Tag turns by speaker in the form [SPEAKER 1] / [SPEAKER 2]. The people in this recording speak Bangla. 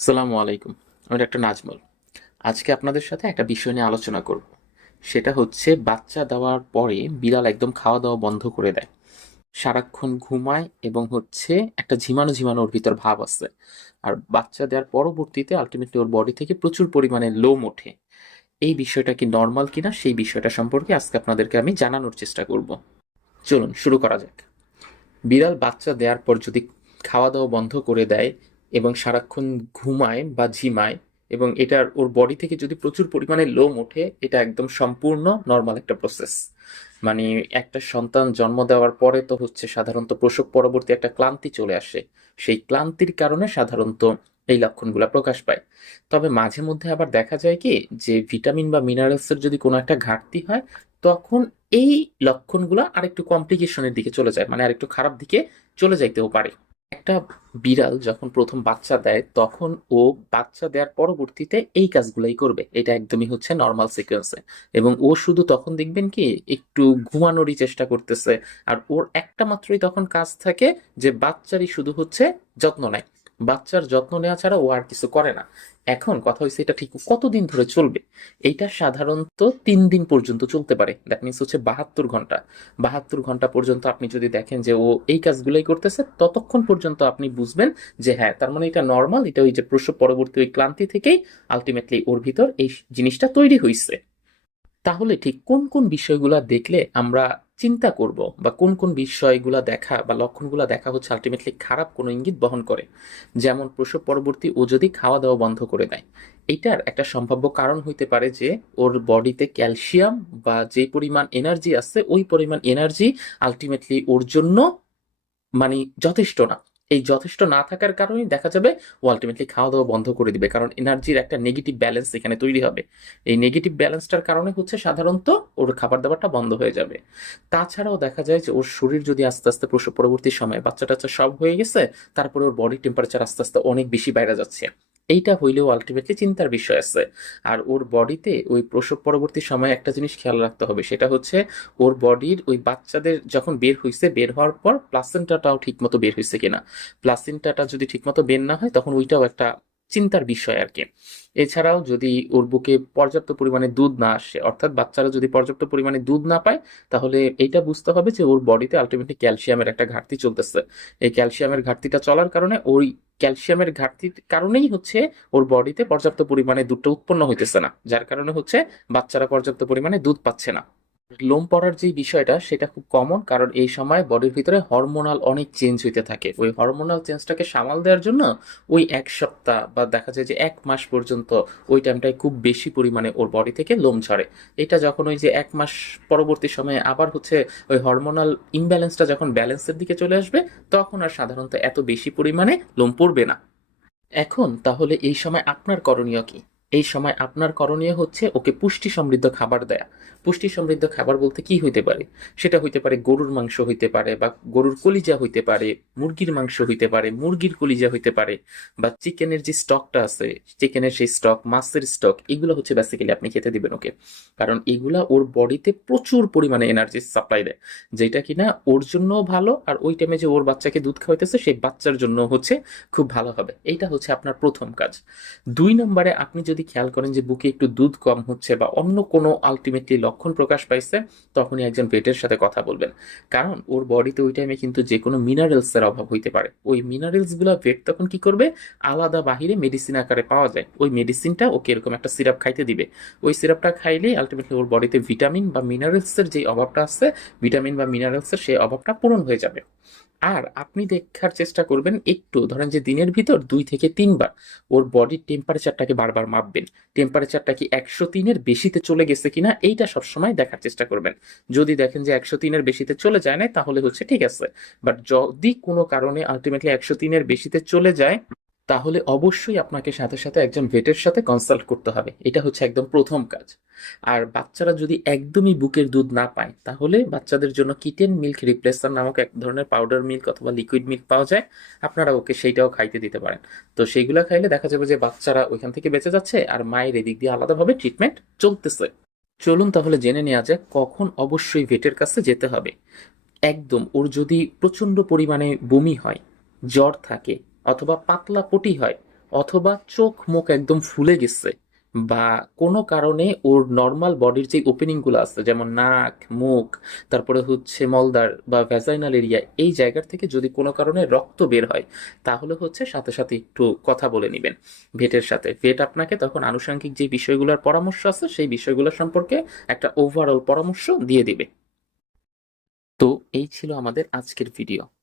[SPEAKER 1] সালামু আলাইকুম। আমি ডাক্তার নাজমুল। আজকে আপনাদের সাথে একটা বিষয় নিয়ে আলোচনা করব। সেটা হচ্ছে বাচ্চা দেওয়ার পরে বিড়াল একদম খাওয়া দাওয়া বন্ধ করে দেয়। সারাক্ষণ ঘুমায় এবং হচ্ছে একটা ঝিমানো ঝিমানো ওর ভিতর ভাব আছে। আর বাচ্চা দেওয়ার পরবর্তীতে আলটিমেটলি ওর বডি থেকে প্রচুর পরিমাণে লোম ওঠে। এই বিষয়টা কি নর্মাল কিনা সেই বিষয়টা সম্পর্কে আজকে আপনাদেরকে আমি জানানোর চেষ্টা করব। চলুন শুরু করা যাক। বিড়াল বাচ্চা দেওয়ার পর যদি খাওয়া দাওয়া বন্ধ করে দেয় এবং সারাক্ষণ ঘুমায় বা ঝিমায়, এবং এটার ওর বডি থেকে যদি প্রচুর পরিমাণে লোম ওঠে, এটা একদম সম্পূর্ণ নর্মাল একটা প্রসেস মানে একটা সন্তান জন্ম দেওয়ার পরে তো হচ্ছে সাধারণত প্রসব পরবর্তী একটা ক্লান্তি চলে আসে। সেই ক্লান্তির কারণে সাধারণত এই লক্ষণগুলো প্রকাশ পায়। তবে মাঝে মধ্যে আবার দেখা যায় কি, যে ভিটামিন বা মিনারেলসের যদি কোনো একটা ঘাটতি হয়, তখন এই লক্ষণগুলো আরেকটু কমপ্লিকেশনের দিকে চলে যায় মানে আরেকটু খারাপ দিকে চলে যাইতেও পারে। একটা বিড়াল যখন প্রথম বাচ্চা দেয়, তখন ও বাচ্চা দেওয়ার পরবর্তীতে এই কাজগুলাই করবে। এটা একদমই হচ্ছে নর্মাল সিকোয়েন্সে এবং ও শুধু তখন দেখবেন কি, একটু ঘুমানোরই চেষ্টা করতেছে। আর ওর একটা মাত্রই তখন কাজ থাকে যে বাচ্চারই শুধু হচ্ছে যত্ন নেয়। বাচ্চার যত্ন নেওয়া ছাড়া ও আর কিছু করে না। এখন কথা হয়েছে এটা ঠিক কতদিন ধরে চলবে? এইটা সাধারণত তিন দিন পর্যন্ত চলতে পারে। দ্যাট মিনস হচ্ছে বাহাত্তর ঘণ্টা। বাহাত্তর ঘণ্টা পর্যন্ত আপনি যদি দেখেন যে ও এই কাজগুলোই করতেছে, ততক্ষণ পর্যন্ত আপনি বুঝবেন যে হ্যাঁ তার মানে এটা নর্মাল এটা ওই যে প্রসব পরবর্তী ওই ক্লান্তি থেকেই আলটিমেটলি ওর ভিতর এই জিনিসটা তৈরি হয়েছে তাহলে ঠিক কোন কোন বিষয়গুলা দেখলে আমরা চিন্তা করব বা কোন কোন বিষয়গুলা দেখা বা লক্ষণগুলা দেখা হচ্ছে আলটিমেটলি খারাপ কোনো ইঙ্গিত বহন করে। যেমন প্রসব পরবর্তী ও যদি খাওয়া দাওয়া বন্ধ করে দেয়। এটার একটা সম্ভাব্য কারণ হইতে পারে যে ওর বডিতে ক্যালসিয়াম বা যে পরিমাণ এনার্জি আছে, ওই পরিমাণ এনার্জি আলটিমেটলি ওর জন্য মানে যথেষ্ট না। এই যথেষ্ট না থাকার কারণেই দেখা যাবে ও আলটিমেটলি খাওয়া দাওয়া বন্ধ করে দিবে। কারণ এনার্জির একটা নেগেটিভ ব্যালেন্স এখানে তৈরি হবে। এই নেগেটিভ ব্যালেন্সটার কারণে হচ্ছে সাধারণত ওর খাবার দাবারটা বন্ধ হয়ে যাবে। তাছাড়াও দেখা যায় যে ওর শরীর যদি আস্তে আস্তে পরবর্তী সময়ে বাচ্চা টাচ্চা সব হয়ে গেছে, তারপরে ওর বডি টেম্পারেচার আস্তে আস্তে অনেক বেশি বাইরে যাচ্ছে। এইটা হইলেও আলটিমেটলি চিন্তার বিষয় আছে। আর ওর বডিতে ওই প্রসব পরবর্তী সময়ে একটা জিনিস খেয়াল রাখতে হবে, সেটা হচ্ছে ওর বডির ওই বাচ্চাদের যখন বের হয়েছে বের হওয়ার পর প্লাসেন্টাটাও ঠিকমতো বের হয়েছে কিনা। প্লাসেন্টাটা যদি ঠিকমতো বের না হয়, তখন ওইটাও একটা চিন্তার বিষয় আর কি। এছাড়াও যদি ওর বুকে পর্যাপ্ত পরিমাণে দুধ না আসে, অর্থাৎ বাচ্চারা যদি পর্যাপ্ত পরিমাণে দুধ না পায়, তাহলে এইটা বুঝতে হবে যে ওর বডিতে আলটিমেটলি ক্যালসিয়ামের একটা ঘাটতি চলতেছে। এই ক্যালসিয়ামের ঘাটতিটা চলার কারণে ওই ক্যালসিয়ামের ঘাটতির কারণেই হচ্ছে ওর বডিতে পর্যাপ্ত পরিমাণে দুধটা উৎপন্ন হইতেছে না। যার কারণে হচ্ছে বাচ্চারা পর্যাপ্ত পরিমাণে দুধ পাচ্ছে না। লোম পড়ার যে বিষয়টা, সেটা খুব কমন কারণ এই সময় বডির ভিতরে হরমোনাল অনেক চেঞ্জ হইতে থাকে। ওই হরমোনাল চেঞ্জটাকে সামাল দেওয়ার জন্য ওই এক সপ্তাহ বা দেখা যায় যে এক মাস পর্যন্ত ওই টাইমটায় খুব বেশি পরিমাণে ওর বডি থেকে লোম ঝরে। এটা যখন ওই যে এক মাস পরবর্তী সময়ে আবার হচ্ছে ওই হরমোনাল ইমব্যালেন্সটা যখন ব্যালেন্সের দিকে চলে আসবে, তখন আর সাধারণত এত বেশি পরিমাণে লোম পড়বে না। এখন তাহলে এই সময় আপনার করণীয় কি? এই সময় আপনার করণীয় হচ্ছে ওকে পুষ্টি সমৃদ্ধ খাবার দেয়া। পুষ্টি সমৃদ্ধ খাবার বলতে কি হইতে পারে? সেটা হইতে পারে গরুর মাংস হইতে পারে বা গরুর কলিজা হইতে পারে, মুরগির মাংস হইতে পারে, মুরগির কলিজা হইতে পারে বা চিকেনের যে স্টকটা আছে, চিকেনের সেই স্টক, মাছের স্টক, এগুলো হচ্ছে বেসিক্যালি আপনি খেতে দিবেন ওকে। কারণ এগুলা ওর বডিতে প্রচুর পরিমাণে এনার্জি সাপ্লাই দেয়। যেটা কিনা ওর জন্য ভালো আর ওই টাইমে যে ওর বাচ্চাকে দুধ খাওয়াইতেছে, সেই বাচ্চার জন্য হচ্ছে খুব ভালো হবে। এইটা হচ্ছে আপনার প্রথম কাজ। দুই নম্বরে আপনি যদি খেয়াল করেন যে বুকে একটু দুধ কম হচ্ছে বা অন্য কোনো আলটিমেটলি লক্ষণ প্রকাশ পাইছে, তখনই একজন ভেটের সাথে কথা বলবেন। কারণ ওর বডিতে ওই টাইমে কিন্তু যে কোনো মিনারেলস এর অভাব হইতে পারে। ওই মিনারেলসগুলো ভেট তখন কি করবে? আলাদা বাহিরে মেডিসিন আকারে পাওয়া যায়। ওই মেডিসিনটা ওকে এরকম একটা সিরাপ খাইতে দিবে। ওই সিরাপটা খাইলেই আলটিমেটলি ওর বডিতে ভিটামিন বা মিনারেলসের যে অভাবটা আছে ভিটামিন বা মিনারেলসের সেই অভাবটা পূরণ হয়ে যাবে। আর আপনি দেখার চেষ্টা করবেন একটু। ধরেন যে দিনের ভিতর দুই থেকে তিনবার ওর বডির টেম্পারেচারটাকে বারবার মাপবেন। টেম্পারেচারটা কি একশো তিনের বেশিতে চলে গেছে কিনা এইটা সবসময় দেখার চেষ্টা করবেন। যদি দেখেন যে একশো তিনের বেশিতে চলে যায় না তাহলে হচ্ছে ঠিক আছে। বাট যদি কোনো কারণে আলটিমেটলি একশো তিনের বেশিতে চলে যায় তাহলে অবশ্যই আপনাকে সাথে সাথে একজন ভেটের সাথে কনসাল্ট করতে হবে। এটা হচ্ছে একদম প্রথম কাজ। আর বাচ্চারা যদি একদমই বুকের দুধ না পায়, তাহলে বাচ্চাদের জন্য কিটেন মিল্ক রিপ্লেসার নামক এক ধরনের পাউডার মিল্ক অথবা লিকুইড মিল্ক পাওয়া যায়। আপনারা ওকে সেইটাও খাইতে দিতে পারেন। তো সেইগুলো খাইলে দেখা যাবে যে বাচ্চারা ওইখান থেকে বেঁচে যাচ্ছে আর মায়ের এদিক দিয়ে আলাদাভাবে ট্রিটমেন্ট চলতেছে। চলুন তাহলে জেনে নেওয়া যাক কখন অবশ্যই ভেটের কাছে যেতে হবে। একদম, ওর যদি প্রচণ্ড পরিমাণে বমি হয়, জ্বর থাকে অথবা পাতলা পটি হয়, অথবা চোখ মুখ একদম ফুলে গেছে বা কোনো কারণে ওর নর্মাল বডির যে ওপেনিংগুলো আছে, যেমন নাক, মুখ, তারপরে হচ্ছে মলদার বা ভ্যাজাইনাল এরিয়া এই জায়গার থেকে যদি কোনো কারণে রক্ত বের হয়, তাহলে হচ্ছে সাথে সাথে একটু কথা বলে নেবেন ভেটের সাথে। ভেট আপনাকে তখন আনুষঙ্গিক যে বিষয়গুলোর পরামর্শ আছে, সেই বিষয়গুলো সম্পর্কে একটা ওভারঅল পরামর্শ দিয়ে দিবে। তো এই ছিল আমাদের আজকের ভিডিও